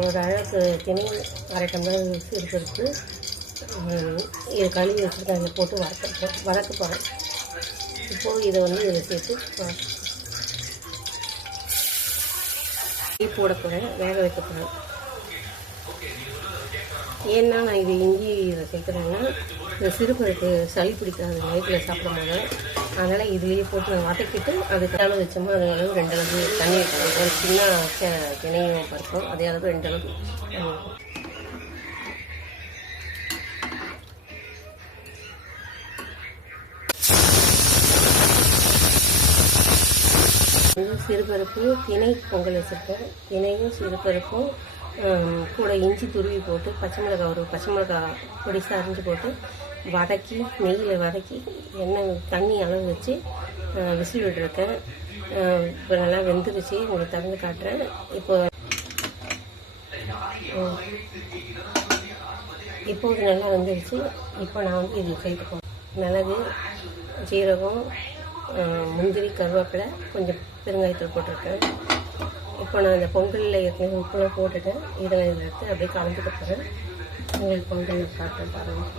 ஒரு அளவுக்கு திணை அரை டம்ளர் சிறுபருப்பு இது கழுவி வச்சுருக்கேன். அதில் போட்டு வதக்க போகிறேன். இப்போது இதை வந்து இதில் சேர்த்து போட போகிறேன், வேக வைக்க போகிறேன். ஏன்னா நான் இது இஞ்சி இதை சேர்க்குறேன்னா இந்த சிறுபருப்பு சளி பிடிக்காது நைட்டில் சாப்பிடும்போது. அதனால் இதுலேயே போட்டு நான் வதக்கிட்டு அதுக்கு அளவு வச்சோமோ அது அளவு 2 அளவு தண்ணி வைக்கணும். ஒரு சின்ன தினையும் பருப்பும் அதே அளவு 2 அளவு சிறுபருப்பு திணை பொங்கல் வச்சுருக்கேன். தினையும் சிறுபருப்பும் கூட இஞ்சி துருவி போட்டு பச்சை மிளகாய் பொடிசாக அரிஞ்சு போட்டு வதக்கி நெய்யில் வதக்கி எண்ணெய் தண்ணி அளவு வச்சு விசில் விட்டுருக்கேன். இப்போ நல்லா வெந்துருச்சு, உங்களுக்கு திறந்து காட்டுறேன். இப்போ இது நல்லா வெந்துருச்சு. இப்போ நான் வந்து இது சேர்த்துப்போம். மிளகு, ஜீரகம், முந்திரி, கருவேப்பிலை, கொஞ்சம் பெருங்காயத்தூள் போட்டிருக்கேன். இப்போ நான் இந்த பொங்கலில் ஏற்கனவே உப்புலாம் போட்டுட்டேன். இதில் எடுத்து அப்படியே கலந்துக்க போகிறேன். உங்களுக்கு பொங்கல் சாப்பிட்டு பாருங்கள்.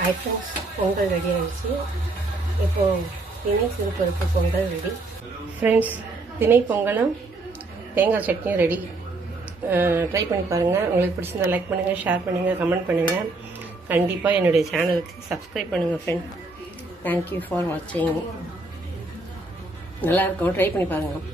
ஹாய் ஃப்ரெண்ட்ஸ், பொங்கல் ரெடி ஆகிடுச்சு. இப்போது திணை சிறுபருப்பு பொங்கல் ரெடி. ஃப்ரெண்ட்ஸ், திணை பொங்கலும் தேங்காய் சட்னியும் ரெடி. ட்ரை பண்ணி பாருங்கள். உங்களுக்கு பிடிச்சிருந்தா லைக் பண்ணுங்கள், ஷேர் பண்ணுங்கள், கமெண்ட் பண்ணுங்கள். கண்டிப்பாக என்னுடைய சேனலுக்கு சப்ஸ்கிரைப் பண்ணுங்கள் ஃப்ரெண்ட். தேங்க்யூ ஃபார் வாட்சிங். நல்லாயிருக்கும், ட்ரை பண்ணி பாருங்கள்.